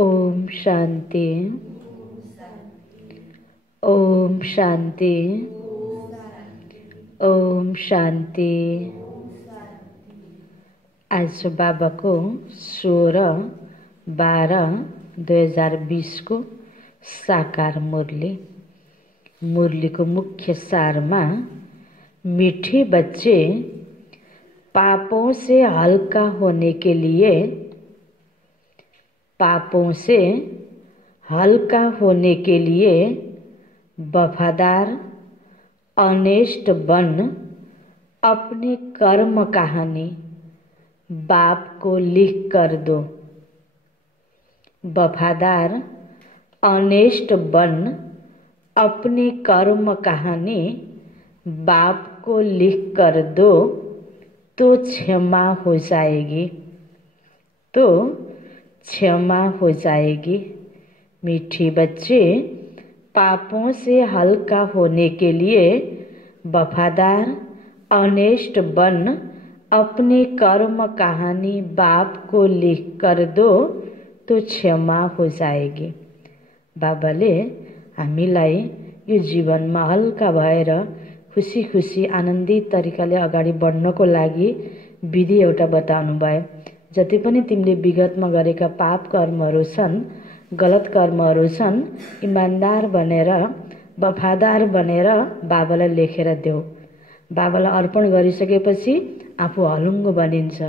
ओम शांति। ओम शांति। ओम शांति। आज बाबा को 16/12/2020 को साकार मुरली। मुरली को मुख्य सार में मीठे बच्चे पापों से हल्का होने के लिए वफादार ऑनेस्ट बन अपनी कर्म कहानी बाप को लिख कर दो। वफादार ऑनेस्ट बन अपनी कर्म कहानी बाप को लिख कर दो तो क्षमा हो जाएगी। मीठे बच्चे पापों से हल्का होने के लिए वफादार ऑनेस्ट बन अपनी कर्म कहानी बाप को लिख कर दो तो क्षमा हो जाएगी। बाबाले हामीलाई यो जीवनमा हल्का भएर खुसी खुसी आनन्दित तरिकाले अगाडि बढ्नको लागि विधि एउटा बताउनु भयो। जति पनि तिमीले विगतमा गरेका पाप कर्महरू छन्, गलत कर्महरू छन्, इमानदार बनेर वफादार बनेर बाबालाई लेखेर देऊ। बाबालाई अर्पण गरिसकेपछि आफू हलुङ्गो बनिन्छ।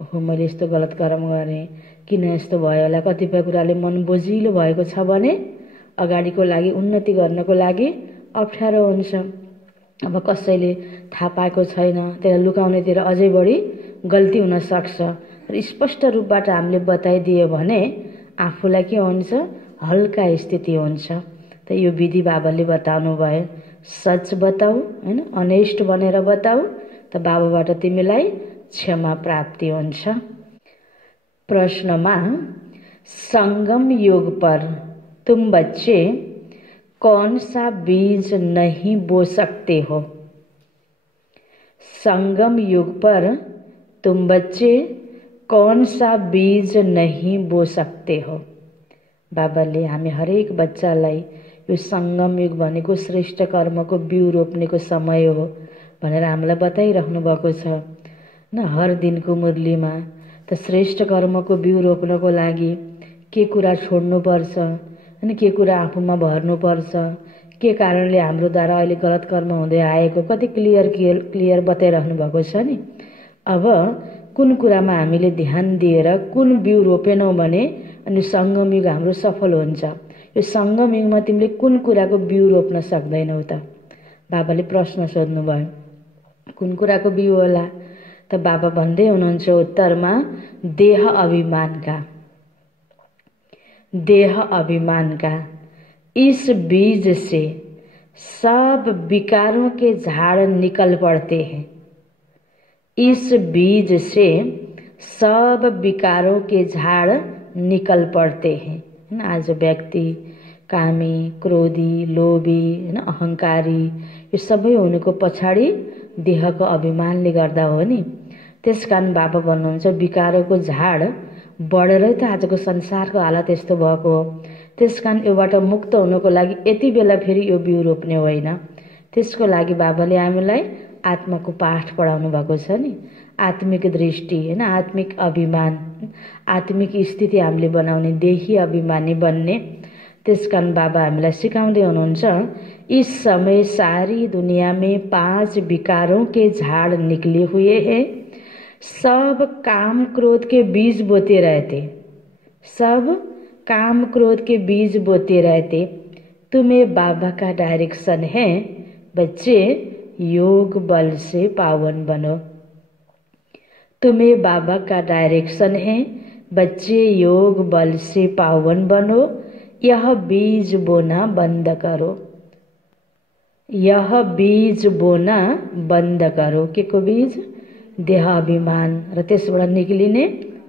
ओहो, मैले यस्तो गलत कर्म गरेँ, किन यस्तो भयो होला। कतिपय कुराले मन बोझिलो भएको छ भने अगाडिको लागि उन्नति गर्नको लागि अप्ठ्यारो हुन्छ। अब कसैले थाहा पाएको छैन, त्यसलाई लुकाउनेतिर अझै बढी गल्ती हुन सक्छ। र स्पष्ट रूपबाट हामीले बताइदियो भने आफूलाई के हुन्छ, हल्का स्थिति हुन्छ। त यो विधि बाबाले बताउनु भयो। सच बताऊ, हैन, अनेस्ट बनेर बताऊ, त बाबाबाट तिमीलाई क्षमा प्राप्ति हुन्छ। प्रश्नमा संगम योग पर तुम बच्चे कौन सा बीज नहीं बो सकते हो? संगम युग पर तुम बच्चे कौन सा बीज नहीं बो सकते हो? बाबाले हामी हरेक बच्चालाई यो संगम युग भनेको श्रेष्ठ कर्मको बिउ रोप्नेको समय हो भनेर हामीलाई बताइराख्नु भएको छ न। हर दिनको मुरलीमा त श्रेष्ठ कर्मको बिउ रोप्नको लागि के कुरा छोड्नुपर्छ अनि के कुरा आफूमा भर्नुपर्छ, के कारणले हाम्रो द्वारा अहिले गलत कर्म हुँदै आएको कति क्लियर बताइराख्नु भएको छ नि। अब कुन कुरामा हामीले ध्यान दिएर कुन बिउ रोपेनौँ भने अनि संगम युग हाम्रो सफल हुन्छ। यो संगम युगमा तिमीले कुन कुराको बिउ रोप्न सक्दैनौ त? बाबाले प्रश्न सोध्नुभयो, कुन कुराको बिउ होला? त बाबा भन्दै हुनुहुन्छ उत्तरमा, देह अभिमान का इस बीज से सब विकारों के झाड़ निकल पड़ते हैं। इस बीज से सब विकारों के झाड़ निकल पड़ते हैं। आज व्यक्ति कामी, क्रोधी, लोभी, हैन, अहंकारी यो सबै हुनुको पछाडि देहको अभिमानले गर्दा हो नि। त्यसकारण बाबा भन्नुहुन्छ विकारोको झाड बढेरै त आजको संसारको हालत यस्तो भएको हो। त्यसकारण योबाट मुक्त हुनको लागि यति बेला फेरि यो बिउ रोप्ने होइन। त्यसको लागि बाबाले हामीलाई आत्माको पाठ पढाउनु भएको छ नि। आत्मिक दृष्टि, हैन, आत्मिक अभिमान, आत्मिक स्थिति हामीले बनाउने, देही अभिमानी बन्ने। त्यसकारण बाबा हामीलाई सिकाउँदै हुनुहुन्छ, इस समय सारी दुनिया में 5 विकारों के झाड़ निकले हुए हैं। सब काम क्रोध के बीज बोते रहते, सब काम क्रोध के बीज बोते रहते। तुम्हें बाबा का डायरेक्शन है, बच्चे योग बल से पावन बनो। तुम्हें बाबा का डायरेक्शन है, बच्चे योग बल से पावन बनो। यह बीज बोना बंद करो, यह बीज बोना बंद करो। के को बीज? देह अभिमान र त्यसबाट निक्लिने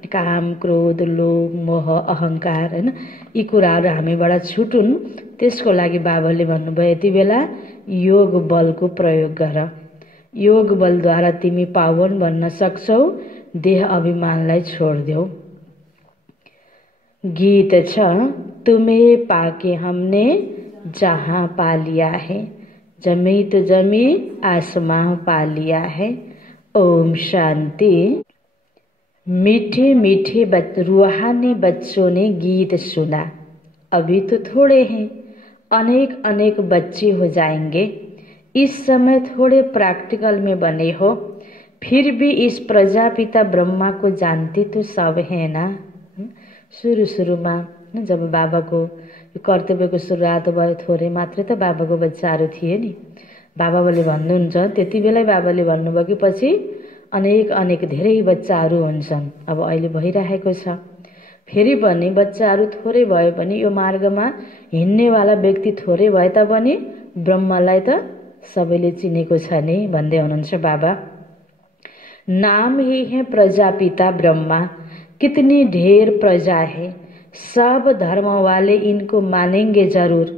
काम, क्रोध, लोभ, मोह, अहंकार, हैन, यी कुराहरू हामीबाट छुटुन्। त्यसको लागि बाबाले भन्नुभयो यति बेला योग बलको प्रयोग गर। योग बलद्वारा तिमी पावन बन्न सक्छौ। देह अभिमानलाई छोड्देऊ। गीत छ तुम्हें पाके हमने जहाँ पा लिया है, जमी तो जमी आसमां पा लिया है। ओम शांति। मीठे मीठे रूहानी बच्चों ने गीत सुना। अभी तो थोड़े हैं, अनेक अनेक बच्चे हो जाएंगे। इस समय थोड़े प्रैक्टिकल में बने हो, फिर भी इस प्रजापिता ब्रह्मा को जानते तो सब है ना। सुरु सुरुमा जब बाबाको कर्तव्यको सुरुवात भयो, थोरै मात्रै त बाबाको बच्चाहरू थिए नि। बाबाले भन्नुहुन्छ त्यति बेलै बाबाले भन्नुभयो कि पछि अनेक अनेक धेरै बच्चाहरू हुन्छन्। अब अहिले भइरहेको छ। फेरि पनि बच्चाहरू थोरै भए पनि यो मार्गमा हिँड्नेवाला व्यक्ति थोरै भए तापनि ब्रह्मलाई त सबैले चिनेको छ नि भन्दै हुनुहुन्छ बाबा। नाम ही है प्रजापिता ब्रह्मा, कितनी ढेर प्रजा है, सब धर्म वाले इनको मानेंगे जरूर।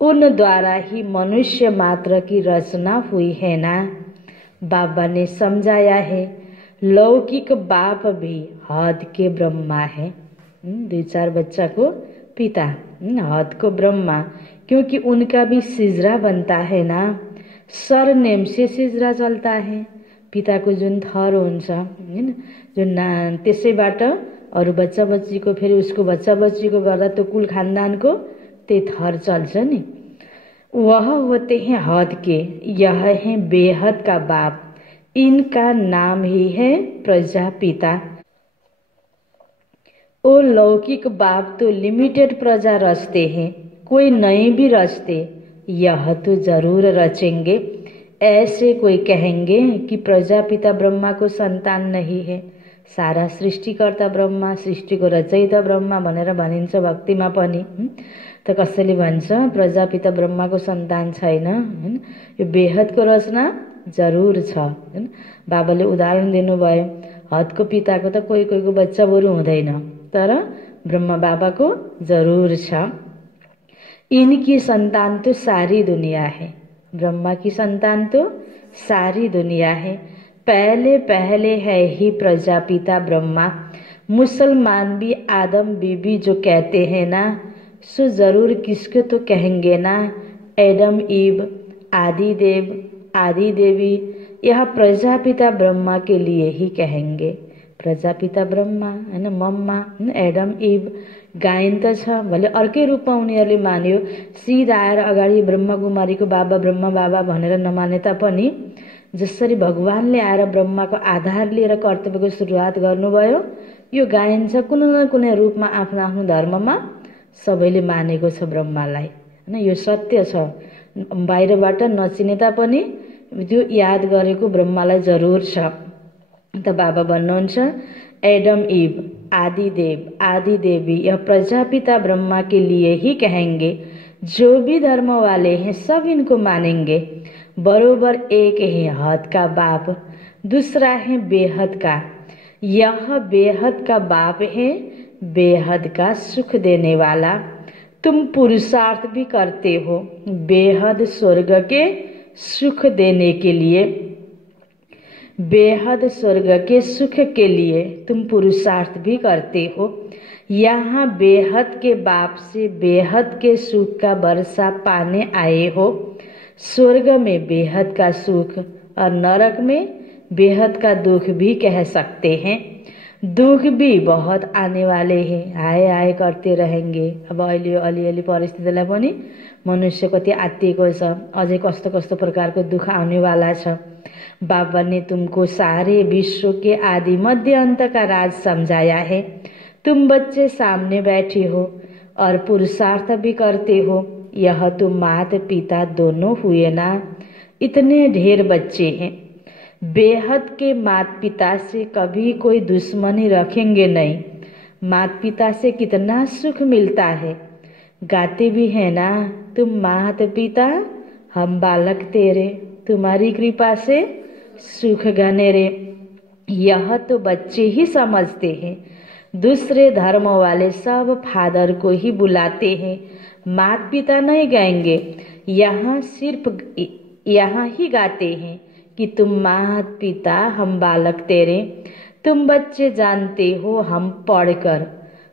उन द्वारा ही मनुष्य मात्र की रचना हुई है ना। बाबा ने समझाया है लौकिक बाप भी हद के ब्रह्मा है। 2-4 बच्चा को पिता हद को ब्रह्मा, क्योंकि उनका भी सिजरा बनता है ना। सरनेम से सिजरा चलता है। पिताको जुन थर हुन्छ हैन, जुन त्यसैबाट अरू बच्चा बच्चीको फेरि उसको बच्चा बच्चीको गर्दा त्यो कुल खानदानको त्यही थर चल्छ नि। वह होते हैं हद के, यह है बेहद का बाप, इनका नाम ही है प्रजापिता। वो लौकिक बाप तो लिमिटेड प्रजा रचते हैं, कोई नए भी रचते, यह तो जरूर रचेंगे। ऐसे कोई कहेंगे कि प्रजापिता ब्रह्मा को संतान नहीं है। सारा सृष्टिकर्ता ब्रह्मा, सृष्टिको रचयिता ब्रह्मा भनेर भनिन्छ भक्तिमा पनि। त कसैले भन्छ प्रजापिता ब्रह्माको सन्तान छैन हैन, यो बेहदको रचना जरुर छ हैन। बाबाले उदाहरण दिनुभयो, हदको पिताको त कोही कोहीको बच्चा बरु हुँदैन, तर ब्रह्मा बाबाको जरुर छ। इनकी संतान तो सारी दुनिया है, ब्रह्मा की संतान तो सारी दुनिया है। पहले पहले है ही प्रजापिता ब्रह्मा। मुसलमान भी आदम बीबी जो कहते हैं ना, सो जरूर किसको तो कहेंगे ना, एडम ईव, आदि देव, आदि देवी, यह प्रजापिता ब्रह्मा के लिए ही कहेंगे। प्रजापिता ब्रह्मा हैन, मम्मा एडम इव गायन त छ, भले अर्कै रूपमा उनीहरूले मान्यो। सिधा आएर अगाडि ब्रह्मकुमारीको बाबा ब्रह्मा बाबा भनेर नमाने तापनि जसरी भगवानले आएर ब्रह्माको आधार लिएर कर्तव्यको सुरुवात गर्नुभयो, यो गायन छ कुनै न कुनै रूपमा आफ्नो आफ्नो धर्ममा सबैले मानेको छ ब्रह्मालाई हैन। यो सत्य छ, बाहिरबाट नचिने तापनि त्यो याद गरेको ब्रह्मालाई जरुर छ। त बाबा भन्नुहुन्छ एडम इव, आदि देव, आदि देवी, यह प्रजापिता ब्रह्मा के लिए ही कहेंगे। जो भी धर्म वाले हैं सब इनको मानेंगे। बरोबर एक है हद का बाप, दूसरा है बेहद का। यह बेहद का बाप है, बेहद का सुख देने वाला। तुम पुरुषार्थ भी करते हो बेहद स्वर्ग के सुख देने के लिए, बेहद स्वर्ग के सुख के लिए तुम पुरुषार्थ भी करते हो। यहाँ बेहद के बाप से बेहद के सुख का वर्षा पाने आए हो। स्वर्ग में बेहद का सुख और नरक में बेहद का दुख भी कह सकते हैं। दुख भी बहुत आने वाले हैं, आए आए करते रहेंगे। अब अहिले अलिअलि परिस्थितिलाई पनि मनुष्य कति आत्तिएको छ, अझै कस्तो कस्तो प्रकारको दुख आउनेवाला छ। बाबा ने तुमको सारे विश्व के आदि मध्य अंत का राज समझाया है। तुम बच्चे सामने बैठे हो और पुरुषार्थ भी करते हो। यह तुम माता पिता दोनों हुए ना, इतने ढेर बच्चे हैं। बेहद के माता पिता से कभी कोई दुश्मनी रखेंगे नहीं। माता पिता से कितना सुख मिलता है, गाते भी है ना, तुम माता पिता हम बालक तेरे, तुम्हारी कृपा से सुख घने रे। यह तो बच्चे ही समझते हैं। दूसरे धर्म वाले सब फादर को ही बुलाते हैं, माता पिता नहीं गाएंगे। यहाँ सिर्फ यहाँ ही गाते हैं कि तुम माता पिता हम बालक तेरे। तुम बच्चे जानते हो हम पढ़कर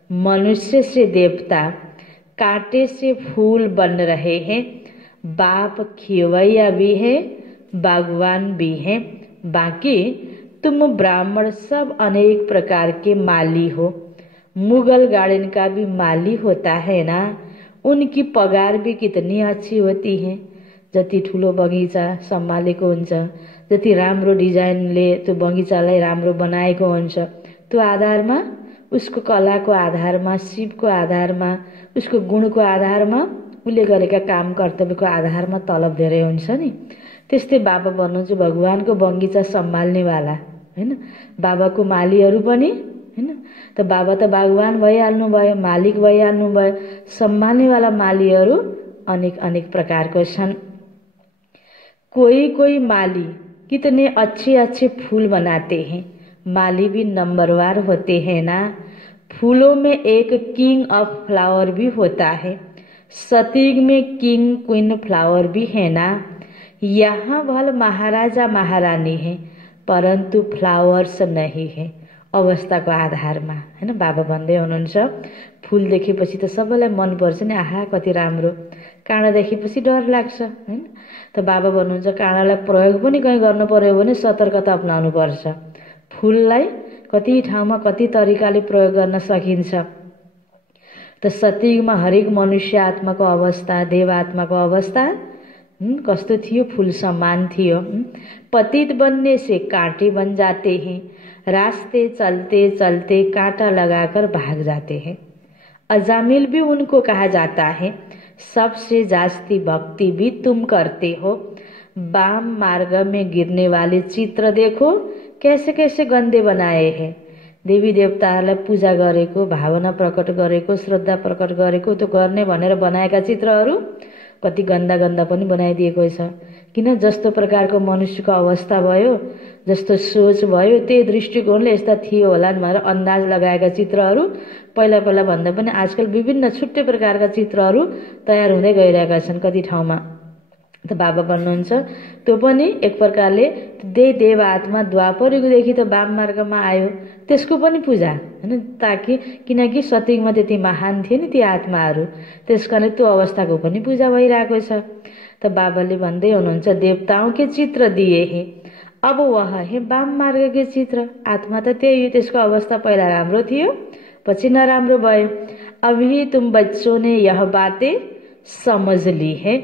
मनुष्य से देवता, कांटे से फूल बन रहे हैं। बाप खिवैया भी है, बागवान भी है, बाकी तुम ब्राह्मण सब अनेक प्रकार के माली हो। मुगल गार्डन का भी माली होता है ना, उनकी पगार भी कितनी अच्छी होती है। जति ठुलो बगैँचा सम्हालेको हुन्छ, जति राम्रो डिजाइनले त्यो बगैँचालाई राम्रो बनाएको हुन्छ, त्यो आधारमा, उसको कलाको आधारमा, सिपको आधारमा, उसको गुणको आधारमा, उसले गरेका काम कर्तव्यको आधारमा तलब धेरै हुन्छ नि। त्यस्तै बाबा बन्नुहुन्छ भगवानको बगैँचा सम्हाल्नेवाला हैन, बाबाको मालीहरू पनि हैन। त बाबा त बागवान भइहाल्नु भयो, मालिक भइहाल्नु भयो, सम्हाल्नेवाला मालीहरू अनेक अनेक प्रकारको छन्। कोई कोई माली कितने अच्छे अच्छे फूल बनाते हैं, माली भी नंबरवार होते हैं ना। फूलों में एक किंग ऑफ फ्लावर भी होता है, सतीग में किंग क्वीन फ्लावर भी है ना। यहाँ भल महाराजा महारानी है, परंतु फ्लावर्स नहीं है। अवस्थाको आधारमा हैन, बाबा भन्दै हुनुहुन्छ फूल देखेपछि त सबैलाई मन पर्छ नि, आहा कति राम्रो। काँडा देखेपछि डर लाग्छ हैन, त बाबा भन्नुहुन्छ काँडालाई प्रयोग पनि कहीँ गर्नु पर्यो भने सतर्कता अपनाउनु पर्छ। फूललाई कति ठाउँमा कति तरिकाले प्रयोग गर्न सकिन्छ। त सतीयुगमा हरेक मनुष्य आत्माको अवस्था, देव आत्माको अवस्था कस्तो थियो, फूल समान थियो। पतित बनने से कांटे बन जाते हैं, रास्ते चलते चलते कांटा लगाकर भाग जाते हैं। अजामिल भी उनको कहा जाता है, सबसे जास्ती भक्ति भी तुम करते हो। वाम मार्ग में गिरने वाले चित्र देखो कैसे कैसे गंदे बनाए हैं। देवी देवताहरूलाई पूजा गरेको, भावना प्रकट गरेको, श्रद्धा प्रकट गरेको, त्यो गर्ने भनेर बनाएका चित्रहरू कति गन्दा गन्दा पनि बनाइदिएको छ। किन, जस्तो प्रकारको मनुष्यको अवस्था भयो, जस्तो सोच भयो, त्यही दृष्टिकोणले यस्ता थियो होला भनेर अन्दाज लगाएका चित्रहरू पहिला पहिला भन्दा पनि आजकल विभिन्न छुट्टै प्रकारका चित्रहरू तयार हुँदै गइरहेका छन् कति ठाउँमा। त बाबा भन्नुहुन्छ त्यो पनि एक प्रकारले देव आत्मा द्वापर युगदेखि त वाम मार्गमा आयो, त्यसको पनि पूजा हैन, ताकि किनकि सतयुगमा त्यति महान थिए नि ती आत्माहरू, त्यसकारण त्यो अवस्थाको पनि पूजा भइरहेको छ। त बाबाले भन्दै हुनुहुन्छ देवताओं के चित्र दिए हैं, अब वह है वाम मार्ग के चित्र। आत्मा त त्यही हो, त्यसको अवस्था पहिला राम्रो थियो पछि नराम्रो भयो। अभी तुम बच्चों ने यह बातें समझ ली है,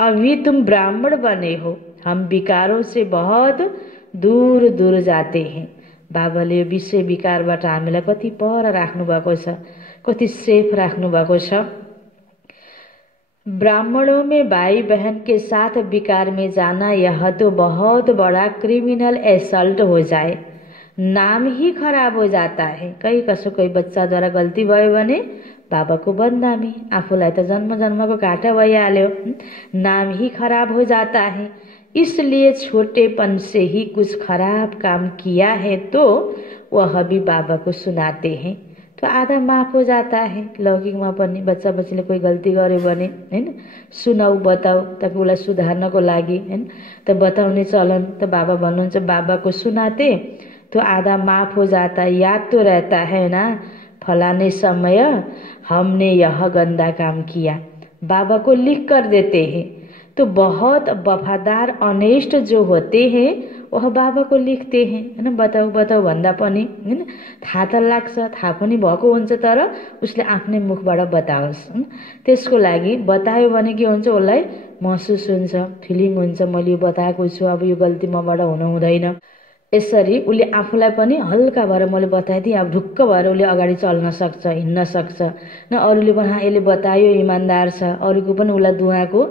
अभी तुम ब्राह्मण बने हो, हम विकारों से बहुत दूर दूर जाते हैं। बाबाले विषय विकारबाट हामीलाई कति पर राख्नु भएको छ, कति सेफ राख्नु भएको छ। ब्राह्मणों में भाई बहन के साथ विकार में जाना यह तो बहुत बड़ा क्रिमिनल एसल्ट हो जाए, नाम ही खराब हो जाता है। कहीं कसो कोही बच्चाद्वारा गल्ती भयो भने बाबाको बदनामी, आफूलाई त जन्म जन्मको घाटा भइहाल्यो, नाम ही खराब हो जाता है। इसलिए छोटेपन से ही कुछ खराब काम किया है तो वह भी बाबा को सुनाते हैं, तो आधा माफ हो जाता है। लौकिकमा पनि बच्चा बच्चीले कोही गल्ती गर्यो भने हैन सुनाऊ, बताऊ, ताकि उसलाई सुधार्नको लागि हैन, त बताउने चलन। त बाबा भन्नुहुन्छ बाबा को सुनाते तो आधा माफ हो जाता है। याद तो रहता है ना, फलाने समय हमने यह गंदा काम किया, बाबा को लिख कर देते हैं। तो बहुत वफादार ऑनेस्ट जो होते हैं वह बाबा को लिखते हैं हैन, बताऊ बताऊ भन्दा पनि हैन, थाहा त लाग्छ, थाहा पनि भएको हुन्छ, तर उसले आफ्नै मुखबाट बताओस्। त्यसको लागि बतायो भने के हुन्छ, उसलाई महसुस हुन्छ, फिलिङ हुन्छ, मैले यो बताएको छु, अब यो गल्ती मबाट हुनु हुँदैन। यसरी उसले आफूलाई पनि हल्का भएर मैले बताइदिएँ, अब ढुक्क भएर उसले अगाडि चल्न सक्छ, हिँड्न सक्छ। न अरूले पनि यसले बतायो इमान्दार छ, अरूको पनि उसलाई दुआको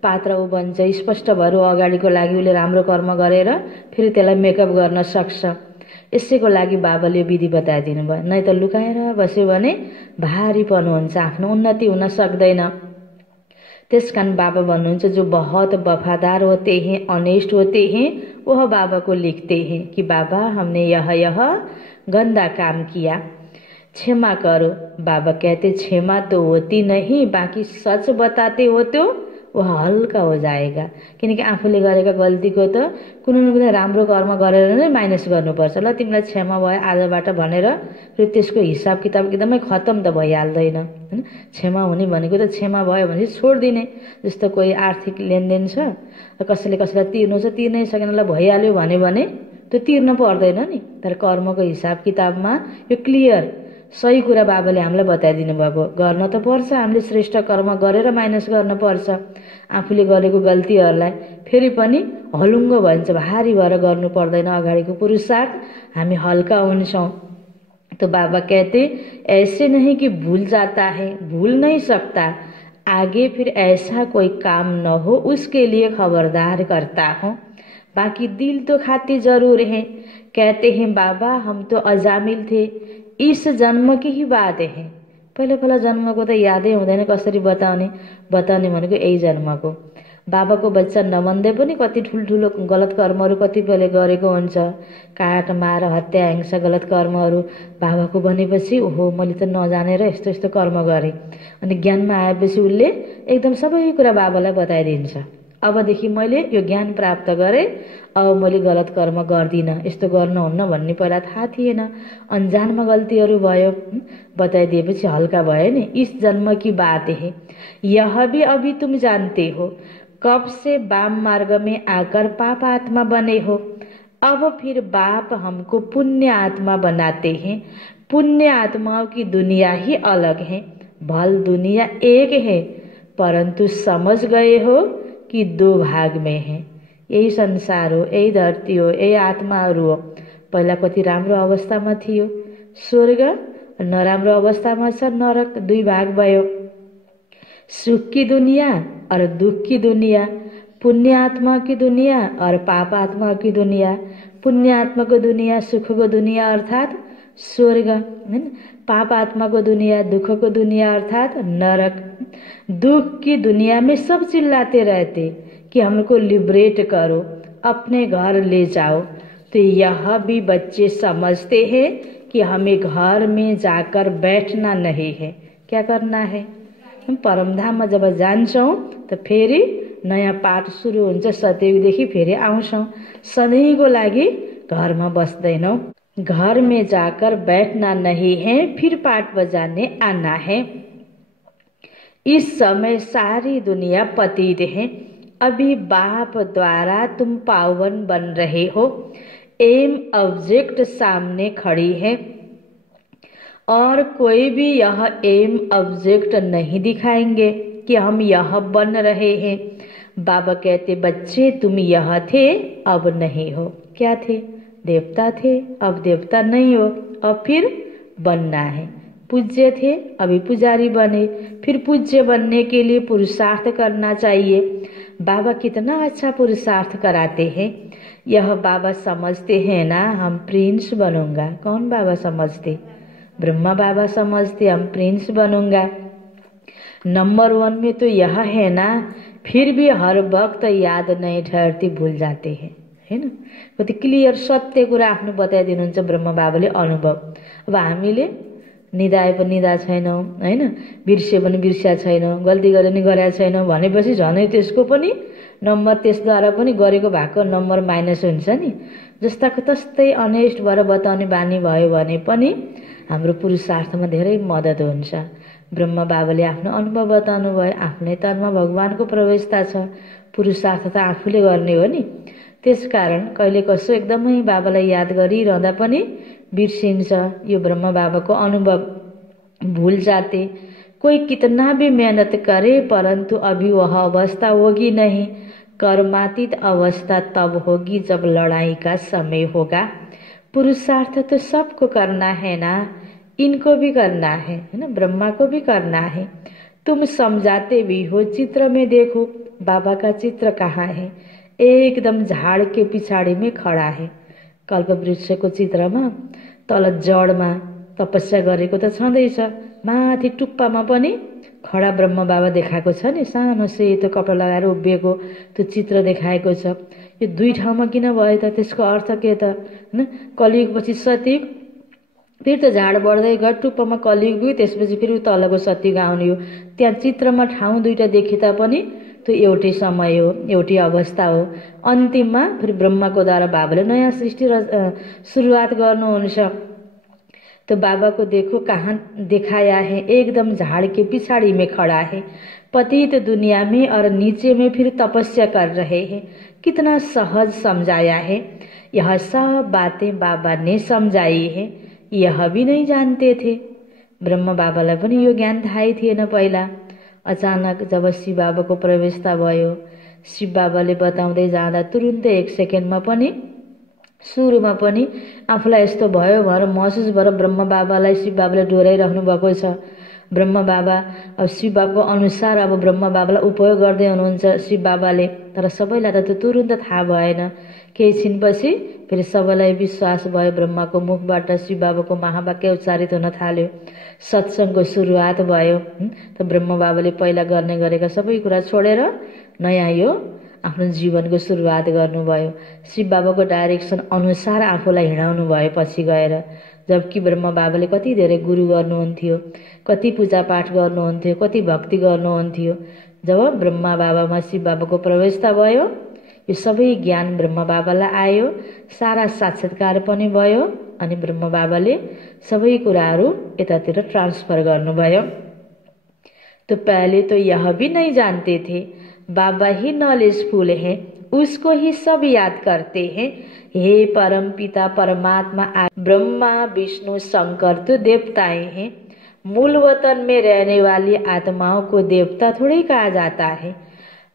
पात्र ऊ बन्छ, स्पष्ट भएर अगाडिको लागि उसले राम्रो कर्म गरेर फेरि त्यसलाई मेकअप गर्न सक्छ। यसैको लागि बाबाले विधि बताइदिनु भयो। नै त लुकाएर बस्यो भने भारीपन हुन्छ, आफ्नो उन्नति हुन सक्दैन। त्यसकारण बाबा भन्नुहुन्छ जो बहुत वफादार होते हैं, ऑनेस्ट होते हैं, वह बाबा को लिखते हैं कि बाबा हमने यह गंदा काम किया, क्षमा करो। बाबा कहते क्षमा तो होती नहीं, बाकी सच बताते हो तो वो हल्का हो जाएगा। किनकि आफूले गरेका गल्तीको त कुनै न कुनै राम्रो कर्म गरेर नै माइनस गर्नुपर्छ। ल तिमीलाई क्षमा भयो आजबाट भनेर फेरि त्यसको हिसाब किताब एकदमै खत्तम त भइहाल्दैन हैन। क्षमा हुने भनेको त क्षमा भयो भने छोड्दिने। जस्तो कोही आर्थिक लेनदेन छ, कसैले कसैलाई तिर्नु छ, तिर्नै सकेन, ल भइहाल्यो भने त्यो तिर्न पर्दैन नि। तर कर्मको हिसाब किताबमा यो क्लियर सही कुरा बाबाले हामीलाई बताइदिनु भएको। गर्न त पर्छ, हामीले श्रेष्ठ कर्म गरेर माइनस गर्न पर्छ। आफूले गरेको गल्तीहरूलाई फेरि पनि हलुङ्गो भन्छ भारी भएर गर्नु पर्दैन। अगाडिको पुरुषार्थ हामी हल्का हुन्छौँ। तो बाबा कहते ऐसे नहीं कि भूल जाता है, भूल नहीं सकता, आगे फिर ऐसा कोई काम न हो उसके लिए खबरदार करता हूँ। बाकी दिल तो खाते जरूर हैं। कहते हैं बाबा हम तो अजामिल थे, इस जन्म की ही बात है। पहिला जन्मको त यादै हुँदैन, कसरी बताउने भनेको यही जन्मको। बाबाको बच्चा नबन्दै पनि कति ठुल्ठुलो गलत कर्महरू कतिपयले गरेको हुन्छ। काट मार हत्या हिंसा गलत कर्महरू बाबाको बनेपछि ओहो मैले त नजानेर यस्तो यस्तो कर्म गरेँ। अनि ज्ञानमा आएपछि उसले एकदम सबै कुरा बाबालाई बताइदिन्छ। अबदेखि मैले यो ज्ञान प्राप्त गरेँ, अब मैले गलत कर्म गर्दिनँ, यस्तो गर्नुहुन्न भन्ने पहिला थाहा थिएन, अन्जानमा गल्तीहरू भयो। बताइदिएपछि हल्का भयो नि। इस जन्म की बात है, यह भी अभी तुम जानते हो, कब से वाम मार्ग में आकर पाप आत्मा बने हो। अब फिर बाप हमको पुण्य आत्मा बनाते हैं। पुण्य आत्माओं की दुनिया ही अलग है, भल दुनिया एक है, परंतु समझ गए हो कि दो भाग में है। यही संसार हो, यही धरती हो, यही आत्माहरू हो। पहिला कति राम्रो अवस्थामा थियो स्वर्ग, नराम्रो अवस्थामा छ नरक। दुई भाग भयो, सुख की दुनिया और दुख की दुनिया, पुण्य आत्मा की दुनिया और पाप आत्मा की दुनिया। पुण्य आत्मा को दुनिया सुख को दुनिया अर्थात स्वर्ग, पाप आत्मा को दुनिया दुख को दुनिया अर्थात नरक। दुख की दुनिया में सब चिल्लाते रहते कि हमको लिबरेट करो, अपने घर ले जाओ। तो यह भी बच्चे समझते हैं कि हमें घर में जाकर बैठना नहीं है। क्या करना है? हम परमधाममा जब जान्छौं त फेरि नयाँ पाठ सुरु हुन्छ। सतयुगदेखि फेरि आउँछौं, सधैँको लागि घरमा बस्दैनौं। घर में जाकर बैठना नहीं है, फिर पाठ बजाने आना है। इस समय सारी दुनिया पतित है, अभी बाप द्वारा तुम पावन बन रहे हो। एम ऑब्जेक्ट सामने खड़ी है और कोई भी यह एम ऑब्जेक्ट नहीं दिखाएंगे कि हम यह बन रहे हैं। बाबा कहते बच्चे तुम यह थे अब नहीं हो। क्या थे? देवता थे, अब देवता नहीं हो, अब फिर बनना है। पूज्य थे, अभी पुजारी बने, फिर पूज्य बनने के लिए पुरुषार्थ करना चाहिए। बाबा कितना अच्छा पुरुषार्थ कराते हैं। यह बाबा समझते हैं ना, हम प्रिंस बनूंगा। कौन बाबा समझते? ब्रह्मा बाबा समझते हम प्रिंस बनूंगा। नंबर 1 में तो यह है ना, फिर भी हर वक्त याद नहीं ठहरती, भूल जाते हैं, है ना। कति क्लियर सत्य कुरा आफ्नो बताइदिनुहुन्छ ब्रह्मा बाबाले अनुभव। अब हामीले निदाए पनि निदा छैनौं, हैन, बिर्से पनि बिर्स्या छैनौं, गल्ती गरे नि गरेका छैनौं भनेपछि झनै त्यसको पनि नम्बर, त्यसद्वारा पनि गरेको भएको नम्बर माइनस हुन्छ नि। जस्ताको तस्तै अनेस्ट भएर बताउने बानी भयो भने पनि हाम्रो पुरुषार्थमा धेरै मद्दत हुन्छ। ब्रह्मा बाबाले आफ्नो अनुभव बताउनु भयो। आफ्नै तनमा भगवानको प्रवेशता छ, पुरुषार्थ त आफूले गर्ने हो नि। त्यसकारण कहिले कसो एकदमै बाबालाई याद गरिरहँदा पनि बिर्सिन्छ। यो ब्रह्मा बाबाको अनुभव। भूल जाते, कोई कितना भी मेहनत करे परंतु अभी वह अवस्था होगी नहीं। कर्मातीत अवस्था तब होगी जब लड़ाई का समय होगा। पुरुषार्थ तो सबको करना है ना, इनको भी करना है ना, ब्रह्मा को भी करना है। तुम समझाते भी हो, चित्र में देखो बाबा का चित्र कहाँ है? एकदम झाड़ के पिछाड़ी में खड़ा है। कल्प वृक्षको चित्रमा तल जडमा तपस्या गरेको त छँदैछ, माथि टुप्पामा पनि खडा ब्रह्म बाबा देखाएको छ नि। सानो सेतो कपडा लगाएर उभिएको त्यो चित्र देखाएको छ। यो दुई ठाउँमा किन भयो त? त्यसको अर्थ के त? हैन, कलियुग पछि सतयुग, फेरि त झाड बढ्दै गयो, टुप्पामा कलियुग, त्यसपछि फेरि तलको सतयुग आउने हो। त्यहाँ चित्रमा ठाउँ दुईटा देखे तापनि त्यो एउटै समय हो, एउटै अवस्था हो। अन्तिममा फेरि ब्रह्माको द्वारा बाबाले नयाँ सृष्टि सुरुवात गर्नुहुन्छ। तो बाबा को देखो कहाँ दिखाया है, एकदम झाड़ के पिछाड़ी में खड़ा है, पतित दुनिया में और नीचे में फिर तपस्या कर रहे हैं। कितना सहज समझाया है। यह सब बातें बाबा ने समझाई है, यह भी नहीं जानते थे। ब्रह्म बाबालाई पनि यो ज्ञान थाहै थिएन पहिला। अचानक जब शिव बाबाको प्रवेशता भयो, शिव बाबाले बताउँदै जाँदा तुरुन्तै 1 सेकेन्डमा पनि सुरुमा पनि आफूलाई यस्तो भयो भनेर महसुस भएर ब्रह्म बाबालाई शिव बाबाले डोराइराख्नु भएको छ। ब्रह्म बाबा अब शिव बाबाको अनुसार अब ब्रह्म बाबालाई उपयोग गर्दै हुनुहुन्छ शिव बाबाले। तर सबैलाई त त्यो तुरुन्त थाहा भएन। केही छिनपछि फेरि सबैलाई विश्वास भयो। ब्रह्माको मुखबाट शिव बाबाको महावाक्य उच्चारित हुन थाल्यो। सत्सङ्गको सुरुवात भयो। त ब्रह्म बाबाले पहिला गर्ने गरेका सबै कुरा छोडेर नयाँ यो आफ्नो जीवनको सुरुवात गर्नुभयो। शिव बाबाको डाइरेक्सन अनुसार आफूलाई हिँडाउनु भयो पछि गएर। जबकि ब्रह्म बाबाले कति धेरै गुरु गर्नुहुन्थ्यो, कति पूजापाठ गर्नुहुन्थ्यो, कति भक्ति गर्नुहुन्थ्यो। जब ब्रह्मा बाबामा शिव बाबाको प्रवेशता भयो, यो सबै ज्ञान ब्रह्म बाबालाई आयो, सारा साक्षात्कार पनि भयो। अनि ब्रह्म बाबाले सबै कुराहरू यतातिर ट्रान्सफर गर्नुभयो। तो पहले तो यह भी नहीं जानते थे, बाबा ही नॉलेजफुल है, उसको ही सब याद करते हैं। हे परम पिता परमात्मा, ब्रह्मा विष्णु शंकर तो देवताएं हैं। मूल वतन में रहने वाली आत्माओं को देवता थोड़ी कहा जाता है।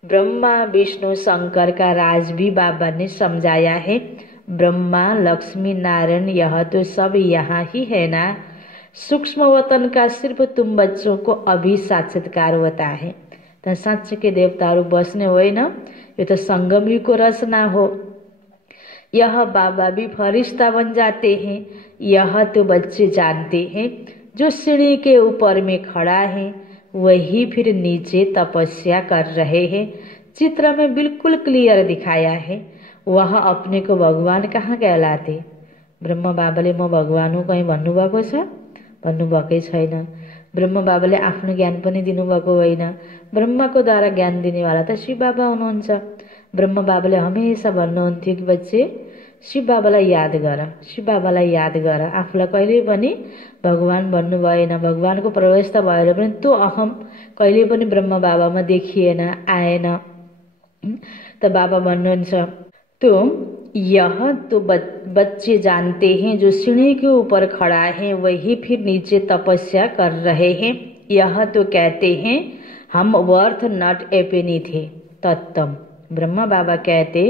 ब्रह्मा विष्णु शंकर का राज भी बाबा ने समझाया है। ब्रह्मा लक्ष्मी नारायण यह तो सब यहाँ ही है ना। सूक्ष्म वतन का सिर्फ तुम बच्चों को अभी साक्षात्कार होता है। त साँच्चै के देवताहरू बस्ने होइन, यो त संगमयुगको रचना हो। यह बाबा भी फरिश्ता बन जाते हैं, यह तो बच्चे जानते हैं। जो सीढ़ी के ऊपर में खड़ा है वही फिर नीचे तपस्या कर रहे हैं। चित्र में बिल्कुल क्लियर दिखाया है। वह अपने को भगवान कहाँ कहलाते। ब्रह्म बाबाले म भगवान हुँ कहीँ भन्नुभएको छ? भन्नुभएकै छैन। ब्रह्म बाबाले आफ्नो ज्ञान पनि दिनुभएको होइन। ब्रह्माको द्वारा ज्ञान दिनेवाला त शिव बाबा हुनुहुन्छ। ब्रह्म बाबाले हमेशा भन्नुहुन्थ्यो कि बच्चे शिव बाबालाई याद गर, शिव बाबालाई याद गर। आफूलाई कहिले पनि भगवान भन्नु भएन। भगवानको प्रवेश त भएर पनि त्यो अहम कहिले पनि ब्रह्म बाबामा देखिएन, आएन। त बाबा भन्नुहुन्छ तो यह तो बच्चे जानते हैं, जो सीढ़ी के ऊपर खड़ा है वही फिर नीचे तपस्या कर रहे हैं। यह तो कहते हैं हम वर्थ नॉट ए पेनी थे तत्तम। ब्रह्मा बाबा कहते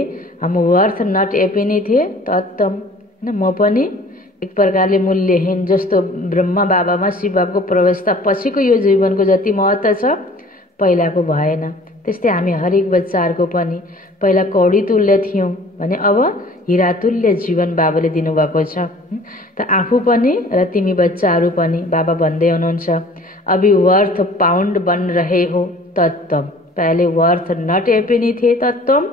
हम वर्थ नॉट ए पेनी थे तत्तम। म पनि एक प्रकारले मूल्यहीन जस्तो ब्रह्मा बाबामा शिव बाबाको प्रवेशता पछिको यो जीवनको जति महत्त्व छ पहिलाको भएन। त्यस्तै हामी हरेक बच्चाहरूको पनि पहिला कौडी तुल्य थियौं भने अब हिरा तुल्य जीवन बाबाले दिनुभएको छ। त आफू पनि र तिमी बच्चाहरू पनि बाबा भन्दै हुनुहुन्छ अभी वर्थ पाउन्ड बन रहे हो तत्तम। पहले वर्थ नट ए पेनी थे तत्तम,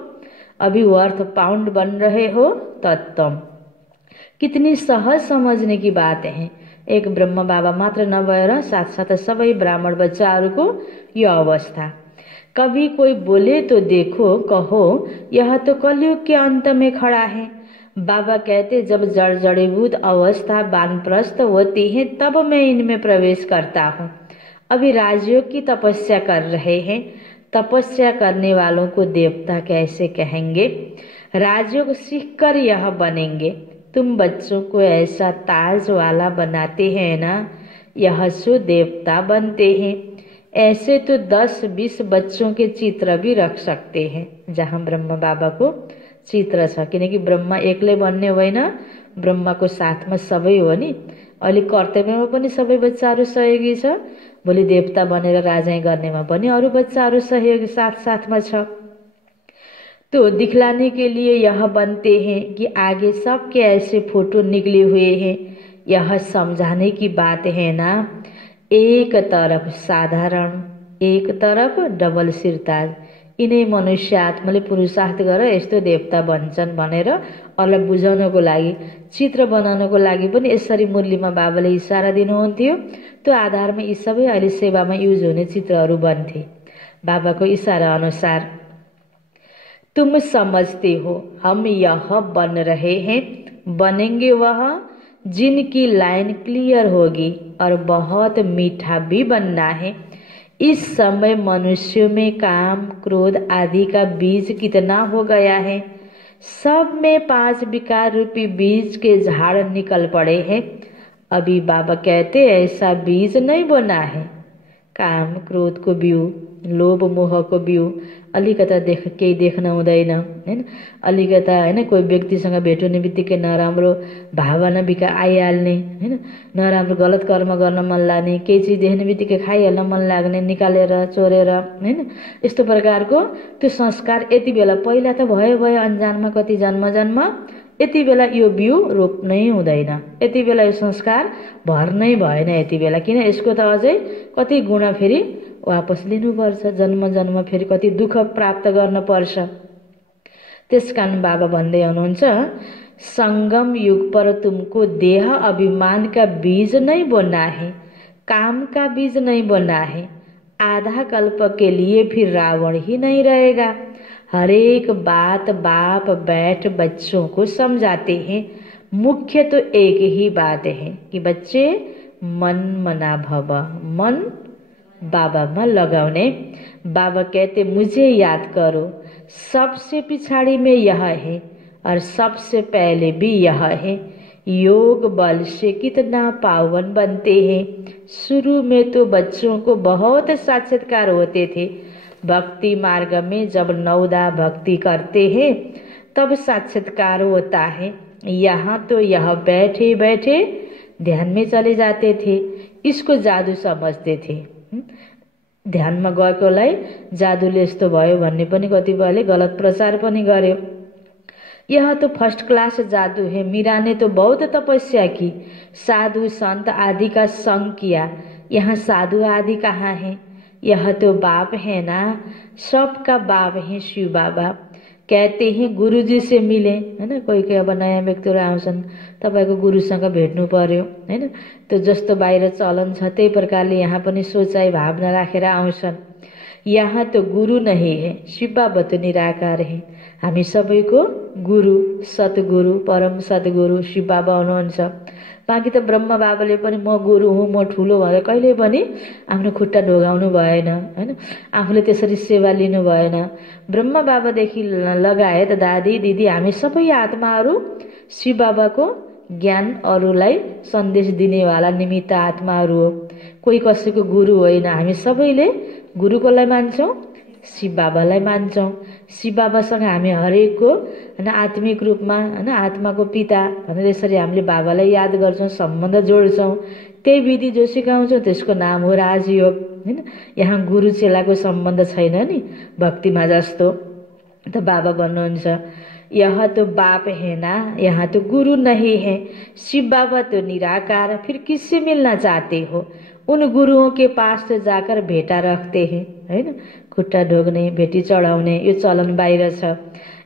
अभी वर्थ पाउन्ड बन रहे हो तत्तम। कितनी सहज समझने की बात है। एक ब्रह्म बाबा मात्र नभएर साथ साथ सबै ब्राह्मण बच्चाहरूको यो अवस्था। कभी कोई बोले तो देखो, कहो यह तो कलयुग के अंत में खड़ा है। बाबा कहते जब जड़ जड़ीभूत अवस्था वानप्रस्थ होती है तब मैं इनमें प्रवेश करता हूँ। अभी राजयोग की तपस्या कर रहे हैं। तपस्या करने वालों को देवता कैसे कहेंगे? राजयोग सीखकर यह बनेंगे। तुम बच्चों को ऐसा ताज वाला बनाते हैं ना, यह सो देवता बनते हैं। ऐसे तो 10-20 बच्चों के चित्र भी रख सकते हैं जहाँ ब्रह्म बाबा को चित्र छ। किनकि ब्रह्मा एक्लै बन्ने होइन, ब्रह्माको साथमा सबै हो नि। अहिले कर्तव्यमा पनि सबै बच्चाहरू सहयोगी छ, भोलि देवता बनेर राजाई गर्नेमा पनि अरू बच्चाहरू सहयोगी साथ साथमा छ। तो दिखलाने के लिए यह बनते हैं कि आगे सबके ऐसे फोटो निकले हुए हैं। यह समझाने की बात है ना। एक तरफ साधारण, एक तरफ डबल सिरताज। यिनै मनुष्य आत्माले पुरुषार्थ गरेर यस्तो देवता बन्छन् भनेर अरूलाई बुझाउनको लागि, चित्र बनाउनको लागि पनि यसरी मुरलीमा बाबाले इसारा दिनुहुन्थ्यो। त्यो आधारमा यी सबै अहिले सेवामा युज हुने चित्रहरू बन्थे। बाबाको इशारा अनुसार। तुम समझते हो हम यह बन रहे हैं, बनेंगे वह जिनकी लाइन क्लियर होगी और बहुत मीठा भी बनना है। इस समय मनुष्यों में काम, क्रोध आदि का बीज कितना हो गया है। सब में 5 विकार रूपी बीज के झाड़ निकल पड़े हैं। अभी बाबा कहते ऐसा बीज नहीं बोना है। काम क्रोध को बिउ, लोभ मोह को बिउ अलिकता केही देख्न हुँदैन हैन। अलिकता हैन कोही व्यक्तिसँग भेट हुने बित्तिकै नराम्रो भावना बिका आइहाल्ने हैन, नराम्रो गलत कर्म गर्न मन लाग्ने, केही चिज देख्ने बित्तिकै खाइहाल्न मन लाग्ने, निकालेर चोरेर हैन। यस्तो प्रकारको त्यो संस्कार यति बेला पहिला त भयो अन्जानमा कति जन्म यति बेला यो बिउ रोप्नै हुँदैन। यति बेला यो संस्कार भर्नै भएन यति बेला, किन यसको त अझै कति गुणा फेरि वापस लिनुपर्छ। जन्म फेरि कति दुःख प्राप्त गर्न पर्छ। त्यसकारण बाबा भन्दै हुनुहुन्छ संगम युग पर तुमको देह अभिमान का बीज नहीं बोना है, काम का बीज नहीं बोना है। आधा कल्प के लिए फिर रावण ही नहीं रहेगा। हर एक बात बाप बैठ बच्चों को समझाते हैं। मुख्य तो एक ही बात है कि बच्चे मन मना भव, मन बाबा में लगाउने। बाबा कहते मुझे याद करो, सबसे पिछाड़ी में यह है और सबसे पहले भी यह है। योग बल से कितना पावन बनते हैं। शुरू में तो बच्चों को बहुत साक्षात्कार होते थे। भक्ति मार्ग में जब नवदा भक्ति करते हैं तब साक्षात्कार होता है। यहाँ तो यह बैठे बैठे ध्यान में चले जाते थे, इसको जादू समझते थे। ध्यानमा गएकोलाई जादुले यस्तो भयो भन्ने पनि कतिपयले गलत प्रचार पनि गर्यो। यह तो फर्स्ट क्लास जादू है। मीरा ने तो बहुत तपस्या की, साधु संत आदि का संग किया। यहाँ साधु आदि कहाँ है? यह तो बाप है ना, सबका बाप है शिव बाबा। कहते हैं गुरुजी से मिले हैन। कोही कोही अब नयाँ व्यक्तिहरू आउँछन्, तपाईको गुरुसँग भेट्नु पर्यो हैन। त्यो जस्तो बाहिर चलन छ त्यही प्रकारले यहाँ पनि सोचाइ भावना राखेर आउँछन्। यहाँ तो गुरु नहीं है, शिव बाबा तो निराकार है। हामी सबैको गुरु सतगुरु परम सतगुरु शिव बाबा हुनुहुन्छ। बाँकी त ब्रह्म बाबाले पनि म गुरु हुँ, म ठुलो भनेर कहिले पनि आफ्नो खुट्टा ढोगाउनु भएन हैन। आफूले त्यसरी सेवा लिनु भएन। ब्रह्म बाबादेखि लगायत दादी दिदी हामी सबै आत्माहरू शिव बाबाको ज्ञान अरूलाई सन्देश दिनेवाला निमित्त आत्माहरू हो। कोही कसैको गुरु होइन। हामी सबैले गुरु कसलाई मान्छौँ? शिव बाबालाई मान्छौँ। शिव बाबासँग हामी हरेकको हैन आत्मिक रूपमा हैन आत्माको पिता भनेर यसरी हामीले बाबालाई याद गर्छौँ, सम्बन्ध जोड्छौँ। त्यही विधि जो सिकाउँछौँ त्यसको नाम हो राजयोग हैन। यहाँ गुरु चेलाको सम्बन्ध छैन नि भक्तिमा जस्तो। त बाबा भन्नुहुन्छ यह तो बाप है ना, यहाँ तो गुरु नहीं है। शिव बाबा तो निराकार, फिर किससे मिलना चाहते हो? उन गुरुओं के पास तो जाकर भेटा रखते हैं हैन। खुट्टा ढोग्ने, भेटी चढाउने यो चलन बाहिर छ।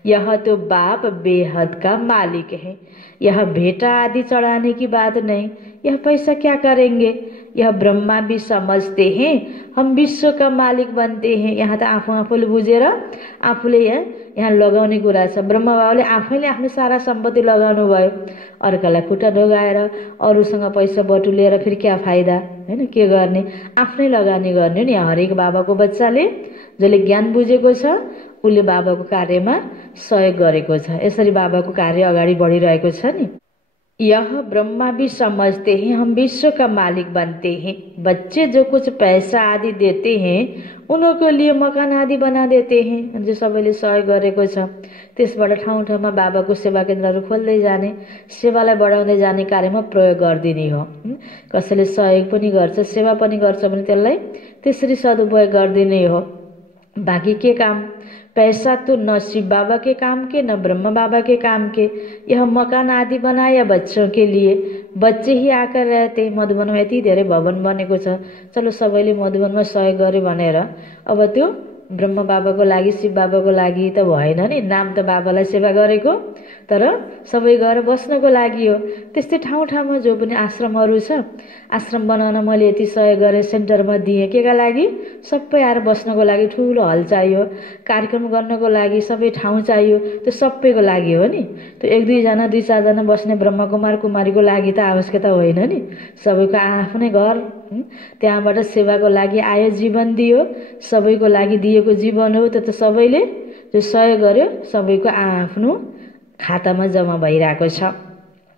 यह तो बाप बेहद का मालिक है। यह भेटा आदि चढ़ाने की बात नहीं। यह पैसा क्या करेंगे? यह ब्रह्मा भी समझते हैं हम विश्व का मालिक बनते हैं। यहाँ त आफूले बुझेर आफूले यहाँ लगाउने कुरा छ। ब्रह्मा बाबाले आफैले आफ्नो सारा सम्पत्ति लगाउनु भयो। अर्कालाई खुट्टा ढोगाएर अरूसँग पैसा बटुलेर फेरि क्या फाइदा हैन? के गर्ने? आफ्नै लगानी गर्ने नि। हरेक बाबाको बच्चाले जसले ज्ञान बुझेको छ उसले बाबाको कार्यमा सहयोग गरेको छ। यसरी बाबाको कार्य अगाडि बढिरहेको छ नि। यह ब्रह्मा भी समझते हैं हम विश्व का मालिक बनते हैं। बच्चे जो कुछ पैसा आदि देते हैं उनको लिए मकान आदि बना देते हैं। जो सबैले सहयोग गरेको छ त्यसबाट ठाउँ ठाउँमा बाबाको सेवा केन्द्रहरू खोल्दै जाने, सेवालाई बढाउँदै जाने कार्यमा प्रयोग गरिदिने हो। कसैले सहयोग पनि गर्छ, सेवा पनि गर्छ भने त्यसलाई त्यसरी सदुपयोग गरिदिने हो। बाकी के काम? पैसा तो न शिव बाबा के काम के न ब्रह्म बाबा के काम के। यह मकान आदि बनाया बच्चों के लिए। बच्चे ही आकर रहते। मधुबनमा यति धेरै भवन बनेको छ, चलो सबैले मधुबनमा सहयोग गरे भनेर अब त्यो ब्रह्म बाबाको लागि शिव बाबाको लागि त भएन नि, नाम त बाबालाई सेवा गरेको, तर सबै गएर बस्नको लागि हो। त्यस्तै ठाउँ ठाउँमा जो पनि आश्रमहरू छ, आश्रम बनाउन मैले यति सहयोग गरेँ, सेन्टरमा दिएँ, केका लागि? सबै आएर बस्नको लागि ठुलो हल चाहियो, कार्यक्रम गर्नको लागि सबै ठाउँ चाहियो, त्यो सबैको लागि हो नि। त्यो 1-2 जना 2-4 जना बस्ने ब्रह्मकुमार कुमारीको लागि त आवश्यकता होइन नि, सबैको आफ्नै घर, त्यहाँबाट सेवाको लागि आयो, जीवन दियो, सबैको लागि दिएको जीवन हो। त्यो त सबैले जो सहयोग गर्यो सबैको आफ्नो खातामा जम्मा भइरहेको छ।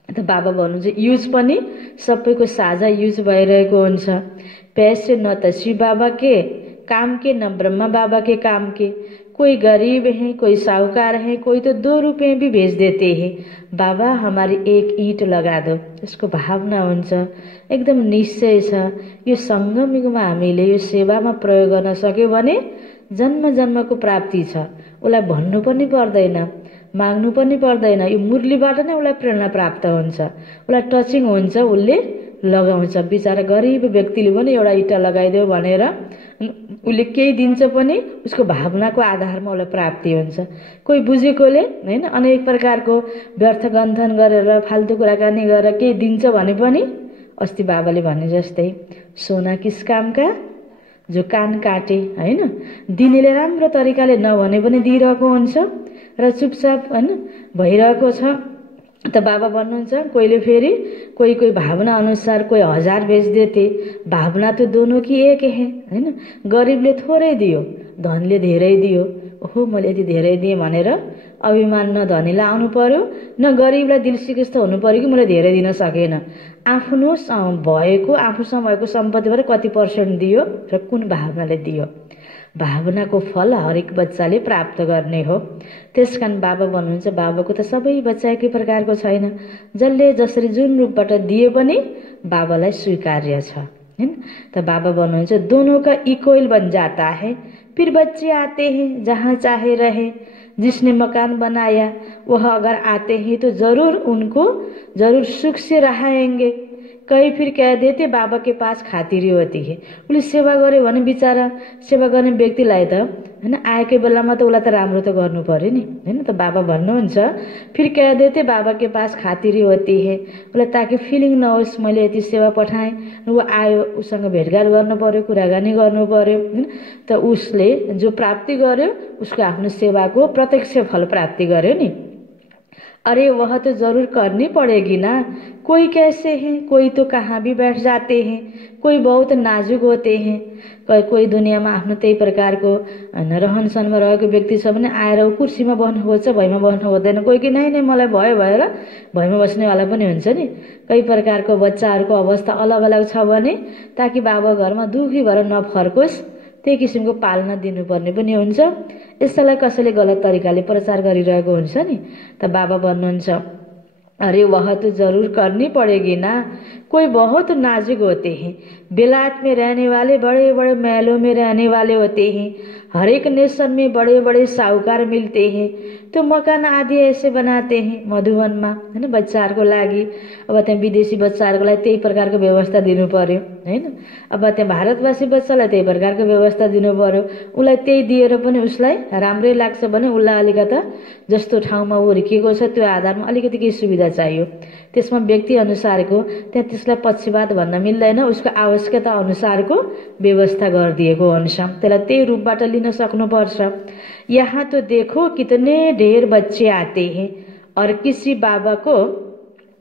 त बाबा भन्नुहुन्छ युज पनि सबैको साझा युज भइरहेको हुन्छ। पैसे न त शिव बाबा के काम के, न ब्रह्मा बाबा के काम के। कोई गरीब है, कोई साहूकार है, कोई तो 2 रुपये भी भेज देते हैं, बाबा हमारी 1 ईंट लगा दो। यसको भावना हुन्छ, एकदम निश्चय छ। यो सङ्गमयुगमा हामीले यो सेवामा प्रयोग गर्न सक्यो भने जन्म जन्मको प्राप्ति छ। उसलाई भन्नु पनि पर्दैन, माग्नु पनि पर्दैन, यो मुरलीबाट नै उसलाई प्रेरणा प्राप्त हुन्छ, उसलाई टचिङ हुन्छ, उसले लगाउँछ। बिचारा गरिब व्यक्तिले पनि एउटा इँटा लगाइदियो भनेर उसले केही दिन्छ पनि उसको भावनाको आधारमा उसलाई प्राप्ति हुन्छ। कोही बुझेकोले हैन अनेक प्रकारको व्यर्थ गन्थन गरेर फाल्तु कुराकानी गरेर केही दिन्छ भने पनि, अस्ति बाबाले भने जस्तै सोना किस काम का जो कान काटे, हैन दिनेले राम्रो तरिकाले नभने पनि दिइरहेको हुन्छ र चुपचाप हैन भइरहेको छ। त बाबा भन्नुहुन्छ कोहीले फेरि कोही भावना अनुसार कोही 1000 बेच देते, भावना तो दोनों की एक है, हैन गरिबले थोरै दियो, धनीले धेरै दियो, ओहो मैले यति धेरै दिएँ भनेर अभिमान न धनीलाई आउनु पर्यो, न गरिबलाई दिलसिकस्त हुनु पर्यो कि मैले धेरै दिन सकेन। आफ्नो भएको आफूसँग भएको सम्पत्तिबाट कति % दियो र कुन भावनाले दियो, भावनाको फल हरेक बच्चाले प्राप्त गर्ने हो। त्यसकारण बाबा भन्नुहुन्छ बाबाको त सबै बच्चा एकै प्रकारको छैन, जसले जसरी जुन रूपबाट दिए पनि बाबालाई स्वीकार्य छ, हैन। त बाबा भन्नुहुन्छ दोनों का इक्वल बन जाता है, फिर बच्चे आते हैं जहाँ चाहे रहे, जिसने मकान बनाया वह अगर आते हैं तो जरूर सुख से रहेंगे। कई फिर कह देते बाबा के पास खातिरी होती है। उसले सेवा गर्यो भने बिचारा सेवा गर्ने व्यक्तिलाई त हैन आएकै बेलामा त उसलाई त राम्रो त गर्नु पर्यो नि, हैन। त बाबा भन्नुहुन्छ फिर कह देते बाबा के पास खातिरी होती है, उसलाई ताकि फिलिङ नहोस् मैले यति सेवा पठाएँ, ऊ आयो उसँग भेटघाट गर्नु पर्यो, कुराकानी गर्नु पर्यो, हैन। त उसले जो प्राप्ति गर्यो उसको आफ्नो सेवाको प्रत्यक्ष फल प्राप्ति गर्यो नि। अरे वह तो जरूर करनी पड़ेगी ना, कोई कैसे हैं, कोई तो कहाँ भी बैठ जाते हैं, कोई बहुत नाजुक होते हैं। कोही दुनियाँमा आफ्नो त्यही प्रकारको रहन सहनमा रहेको व्यक्ति छ भने आएर कुर्सीमा बस्नु खोज्छ, भैमा बस्नु खोज्दैन। कोही कि नै मलाई भयो भएर भैमा बस्नेवाला पनि हुन्छ नि। कई प्रकारको बच्चाहरूको अवस्था अलग अलग छ भने ताकि बाबा घरमा दुखी भएर नफर्कोस् त्यही किसिमको पालना दिनुपर्ने पनि हुन्छ। यसलाई कसैले गलत तरिकाले प्रचार गरिरहेको हुन्छ नि। त बाबा भन्नुहुन्छ अरे वह तो जरूर करनी पड़ेगी ना, कोई बहुत नाजुक होते हैं, बेलायत में रहने वाले बड़े बड़े महलों में रहने वाले होते हैं, हर एक नेशन में बड़े बड़े साहूकार मिलते हैं, तो मकान आदि ऐसे बनाते हैं मधुवनमा, हैन। बच्चाहरूको लागि अब त्यहाँ विदेशी बच्चाहरूको लागि त्यही प्रकारको व्यवस्था दिनु पर्यो, हैन। अब त्यहाँ भारतवासी बच्चालाई त्यही प्रकारको व्यवस्था दिनु पर्यो। उसलाई त्यही दिएर पनि उसलाई राम्रै लाग्छ भने उसलाई अलिकता जस्तो ठाउँमा हुर्किएको छ त्यो आधारमा अलिकति केही सुविधा चाहियो। त्यसमा व्यक्ति अनुसारको त्यहाँ त्यसलाई पक्षपात भन्न मिल्दैन, उसको आवश्यकता अनुसारको व्यवस्था गरिदिएको हुन्छ। त्यसलाई त्यही रूपबाट लिन सक्नुपर्छ। यहाँ तो देखो कितने ढेर बच्चे आते हैं और किसी बाबा को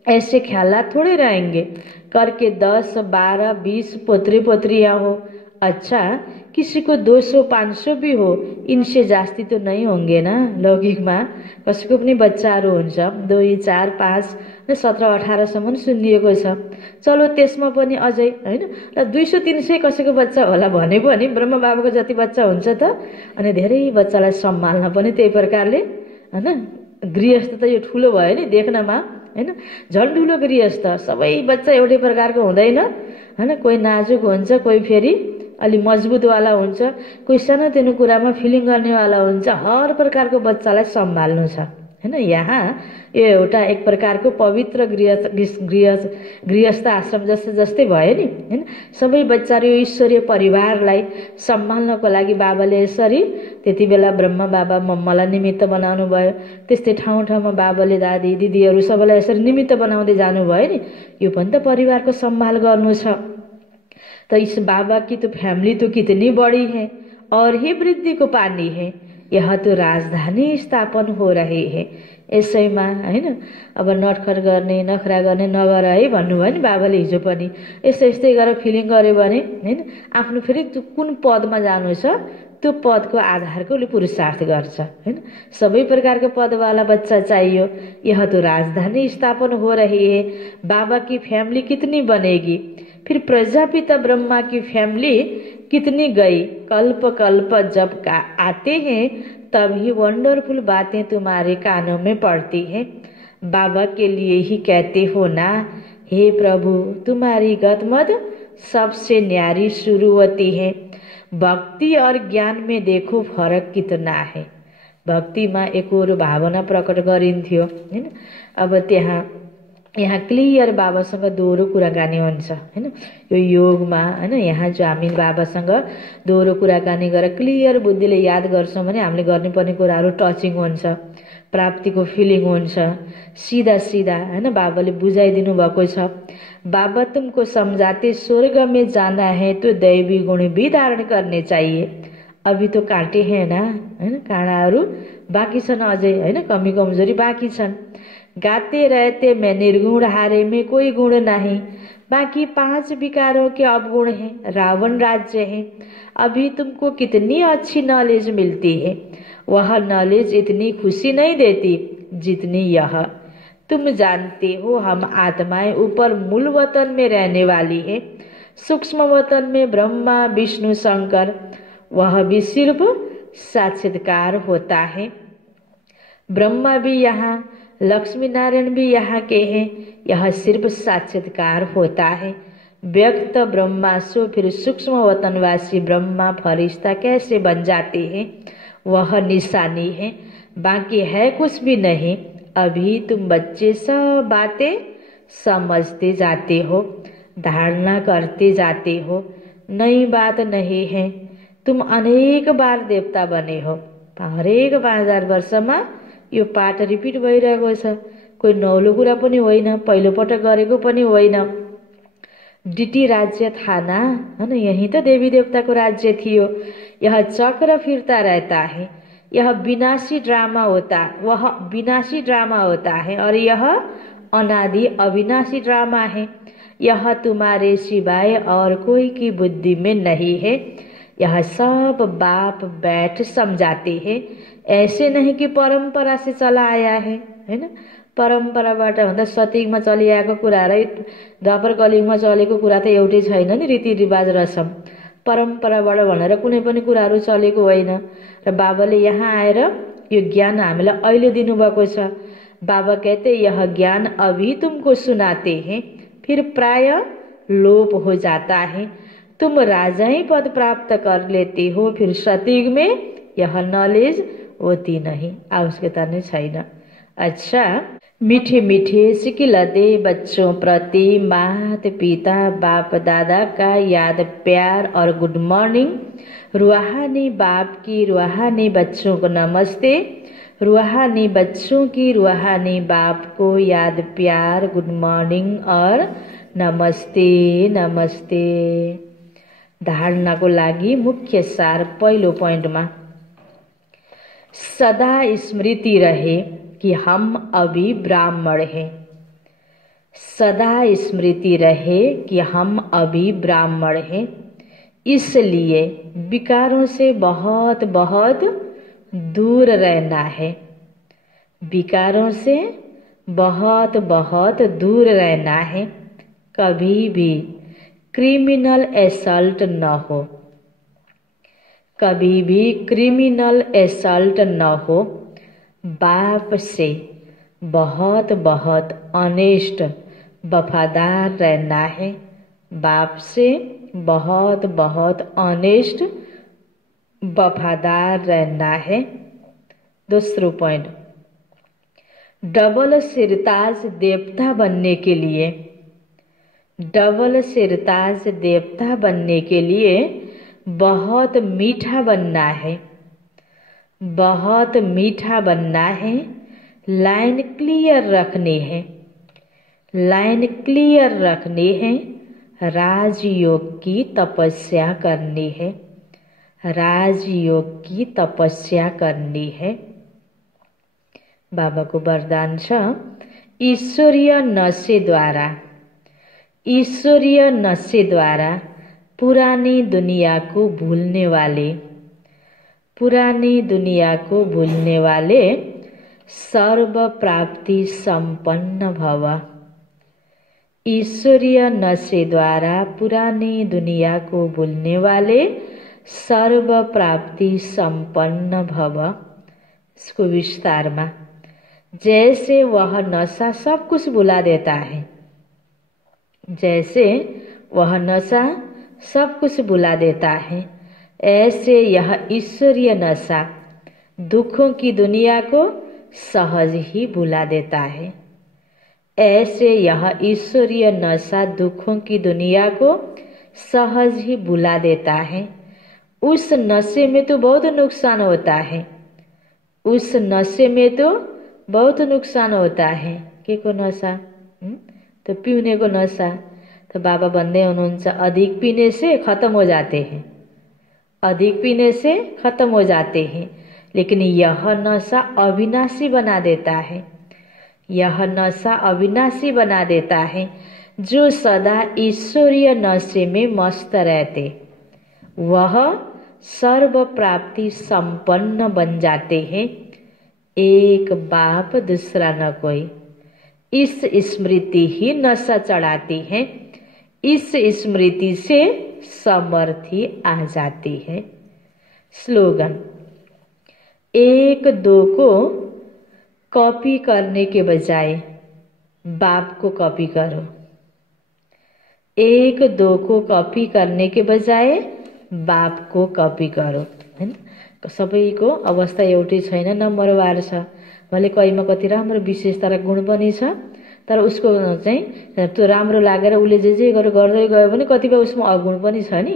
ऐसे ख्यालात थोड़े रहेंगे करके 10, 12, 20 पोत्री पोत्रियां हो। अच्छा किसी को 200-500 भी हो, इनसे जास्ती तो नहीं होंगे ना। लौकिकमा कसैको पनि बच्चाहरू हुन्छ 2, 4, 5 र 17, 18 सम्म सुनिएको छ। चलो त्यसमा पनि अझै हैन र 200-300 कसैको बच्चा होला भने पनि ब्रह्म बाबाको जति बच्चा हुन्छ त। अनि धेरै बच्चालाई सम्हाल्न पनि त्यही प्रकारले हैन। गृहस्थ त यो ठुलो भयो नि देख्नमा, हैन झन् ठुलो गृहस्थ। सबै बच्चा एउटै प्रकारको हुँदैन, हैन। कोही नाजुक हुन्छ, कोही फेरि अलि मजबुतवाला हुन्छ, कोही सानोतिनो कुरामा फिलिङ गर्नेवाला हुन्छ। हर प्रकारको बच्चालाई सम्हाल्नु छ, हैन। यहाँ यो एउटा एक प्रकारको पवित्र गृहस्थ आश्रम जस्तै भयो नि हैन। सबै बच्चाहरू यो ईश्वरीय परिवारलाई सम्हाल्नको लागि बाबाले यसरी त्यति बेला ब्रह्मा बाबा मम्मालाई निमित्त बनाउनु भयो। त्यस्तै ठाउँ ठाउँमा बाबाले दादी दिदीहरू सबैलाई यसरी निमित्त बनाउँदै जानुभयो नि। यो पनि त परिवारको सम्हाल गर्नु छ। तो इस बाबा की तो फैमिली तो कितनी बड़ी है और ही वृद्धि को पानी है। यह तो राजधानी स्थापन हो रही है। यसैमा हैन अब नटखट गर्ने नखरा गर्ने नगर है भन्नुभयो नि बाबाले हिजो पनि। यस्तै गरेर फिलिङ गर्यो भने हैन आफ्नो फेरि कुन पदमा जानु छ त्यो पदको आधारको उसले पुरुषार्थ गर्छ हैन। सबै प्रकारको पदवाला बच्चा चाहियो। यह तो राजधानी स्थापन हो रही है। बाबा की फैमिली कितनी बनेगी। फिर प्रजापिता ब्रह्मा की फैमिली कितनी गई। कल्प कल्प जब आते हैं तभी वंडरफुल बातें तुम्हारे कानों में पड़ती हैं। बाबा के लिए ही कहते हो ना, हे प्रभु तुम्हारी गतमद सबसे न्यारी शुरू होती है। भक्ति और ज्ञान में देखो फरक कितना है। भक्तिमा एकोहोरो भावना प्रकट गरिन्थ्यो हैन। अब यहाँ क्लियर बाबासँग दोहोरो कुराकानी हुन्छ हैन। यो योगमा हैन यहाँ जो हामी बाबासँग दोहोरो कुराकानी गरेर क्लियर बुद्धिले याद गर्छौं भने हामीले गर्नुपर्ने कुराहरू टचिङ हुन्छ, प्राप्तिको फिलिङ हुन्छ, सीधा सीधा हैन बाबाले बुझाइदिनु भएको छ। बाबा तुमको समझाते स्वर्ग में जाना है तो दैवी गुण भी धारण करने चाहिए। अभी तो काटे है ना हैन, काँडाहरू बाँकी छन् अझै हैन, कमी कमजोरी बाँकी छन्। गाते रहते मैं निर्गुण हारे में कोई गुण नहीं। बाकी 5 विकारों के अवगुण हैं। रावण राज्य है। अभी तुमको कितनी अच्छी नॉलेज मिलती है। वह नॉलेज इतनी खुशी नहीं देती जितनी यह। तुम जानते हो हम आत्माएं ऊपर मूल वतन में रहने वाली है। सूक्ष्म वतन में ब्रह्मा विष्णु शंकर, वह भी सिर्फ साक्षात्कार होता है। ब्रह्मा भी यहाँ, लक्ष्मी नारायण भी यहाँ के हैं। यह सिर्फ साक्षात्कार होता है। व्यक्त ब्रह्मा सो फिर सूक्ष्म वतनवासी ब्रह्मा फरिश्ता कैसे बन जाते हैं, वह निशानी है। बाकी है कुछ भी नहीं। अभी तुम बच्चे सब बातें समझते जाते हो, धारणा करते जाते हो। नई बात नहीं है। तुम अनेक बार देवता बने हो। हरेक 5000 वर्षमा यो पाठ रिपिट भइरहेको छ। कोही नौलो कुरा पनि होइन, पहिलो पटक गरेको पनि होइन। डिटी राज्य था ना हैन, यही त देवी देवताको राज्य थियो। यह चक्र फिरता रहता है। यह विनाशी ड्रामा होता है और यह अनादि अविनाशी ड्रामा है। यह तुम्हारे सिवाय और कोई की बुद्धि में नहीं है। यह सब बाप बैठ समझाते हैं। ऐसे नहीं कि परंपरा से चला आया है हैन। परम्पराबाट भन्दा सतीमा चलिआएको कुरा र द्वापर कलियुगमा चलेको कुरा त एउटै छैन नि। रीतिरिवाज रसम परम्पराबाट भनेर कुनै पनि कुराहरू चलेको होइन। र बाबाले यहाँ आएर यो ज्ञान हामीलाई अहिले दिनुभएको छ। बाबा कहते यह ज्ञान अभी तुमको सुनाते हैं, फिर प्राय लोप हो जाता है। तुम राजाई पद प्राप्त कर लेते हो, फिर सतयुग में यह नॉलेज होती नहीं, आवश्यकता नहीं छैन। अच्छा, मीठे मीठे सिकिलते बच्चों प्रति माता पिता बाप दादा का याद प्यार और गुड मॉर्निंग। रूहानी बाप की रूहानी बच्चों को नमस्ते। रूहानी बच्चों की रूहानी बाप को याद प्यार गुड मॉर्निंग और नमस्ते नमस्ते। धारणाको लागि मुख्य सार पहिलो पोइन्टमा सदा स्मृति रहे कि हम अभी ब्राह्मण हैं। सदा स्मृति रहे कि हम अभी ब्राह्मण हैं। इसलिए विकारों से बहुत बहुत दूर रहना है। विकारों से बहुत बहुत दूर रहना है। कभी भी क्रिमिनल असल्ट न हो। कभी भी क्रिमिनल असल्ट न हो। बाप से बहुत बहुत ऑनेस्ट वफादार रहना है। बाप से बहुत बहुत ऑनेस्ट वफादार रहना है। दूसरा पॉइंट, डबल सिरताज देवता बनने के लिए, डबल सिरताज देवता बनने के लिए बहुत मीठा बनना है, बहुत मीठा बनना है। लाइन क्लियर रखनी है, लाइन क्लियर रखनी है। राजयोग की तपस्या करनी है, राजयोग की तपस्या करनी है। बाबा को वरदान छ, ईश्वरीय नशे द्वारा, ईश्वरीय नशे द्वारा पुरानी दुनिया को भूलने वाले, पुरानी दुनिया को भूलने वाले सर्व प्राप्ति संपन्न भव। ईश्वरीय नशे द्वारा पुरानी दुनिया को भूलने वाले सर्व प्राप्ति संपन्न भव। इसको विस्तार में, जैसे वह नशा सब कुछ भुला देता है, जैसे वह नशा सब कुछ भुला देता है, ऐसे यह ईश्वरीय नशा दुखों की दुनिया को सहज ही भुला देता है। ऐसे यह ईश्वरीय नशा दुखों की दुनिया को सहज ही भुला देता है। उस नशे में तो बहुत नुकसान होता है, उस नशे में तो बहुत नुकसान होता है। के को नशा? तो पीने को नशा। तो बाबा भन्दै हुनुहुन्छ अधिक पीने से खत्म हो जाते हैं, अधिक पीने से खत्म हो जाते हैं, लेकिन यह नशा अविनाशी बना देता है, यह नशा अविनाशी बना देता है। जो सदा ईश्वरीय नशे में मस्त रहते वह सर्व प्राप्ति संपन्न बन जाते हैं। एक बाप दूसरा न कोई, इस स्मृति ही नशा चढ़ाती है, इस स्मृति से समर्थी आ जाती है। स्लोगन, एक दो को कॉपी करने के बजाय बाप को कॉपी करो, एक दो को कॉपी करने के बजाय बाप को कॉपी करो, हैन। सबैको अवस्था एउटै छैन, नम्बरवार छ। भले कहीमा कति राम्रो विशेषता र गुण पनि छ, तर उसको चाहिँ त्यो राम्रो लागेर उसले जे गर्दै गयो भने कतिपय उसमा अगुण पनि छ नि।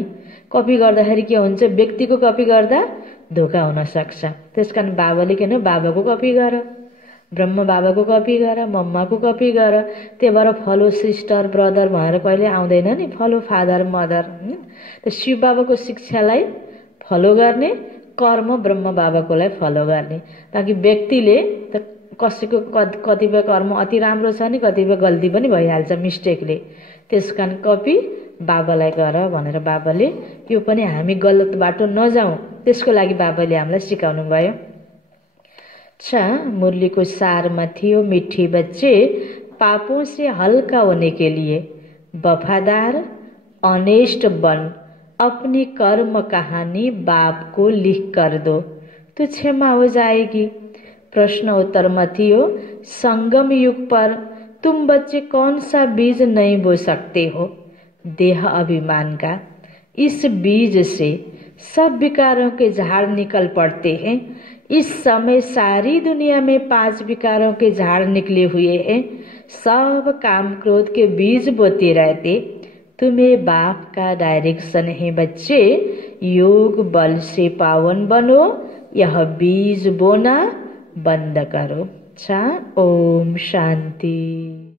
कपी गर्दाखेरि के हुन्छ, व्यक्तिको कपी गर्दा धोका हुन सक्छ। त्यसकारण बाबाले किन बाबाको कपी गर, ब्रह्म बाबाको कपी गर, मम्माको कपी गर। त्यही भएर फलो सिस्टर ब्रदर भनेर कहिले आउँदैन नि, फलो फादर मदर। त शिव बाबाको शिक्षालाई फलो गर्ने, कर्म ब्रह्म बाबाकोलाई फलो गर्ने। ताकि व्यक्तिले त कसैको कतिपय कर्म अति राम्रो छ नि, कतिपय गल्ती पनि भइहाल्छ मिस्टेकले। त्यसकारण कपी बाबालाई गर भनेर बाबाले, यो पनि हामी गलत बाटो नजाउँ त्यसको लागि बाबाले हामीलाई सिकाउनु भयो। अच्छा, मुरली को सार में थियो, मिठी बच्चे पापों से हल्का होने के लिए वफादार ऑनेस्ट बन, अपनी कर्म कहानी बाप को लिख कर दो तो क्षमा हो जाएगी। प्रश्न उत्तर में थियो, संगम युग पर तुम बच्चे कौन सा बीज नहीं बो सकते हो? देह अभिमान का। इस बीज से सब विकारों के झाड़ निकल पड़ते हैं। इस समय सारी दुनिया में 5 विकारों के झाड़ निकले हुए हैं। सब काम क्रोध के बीज बोते रहते। तुम्हें बाप का डायरेक्शन है बच्चे, योग बल से पावन बनो, यह बीज बोना बंद करो। अच्छा, ओम शांति।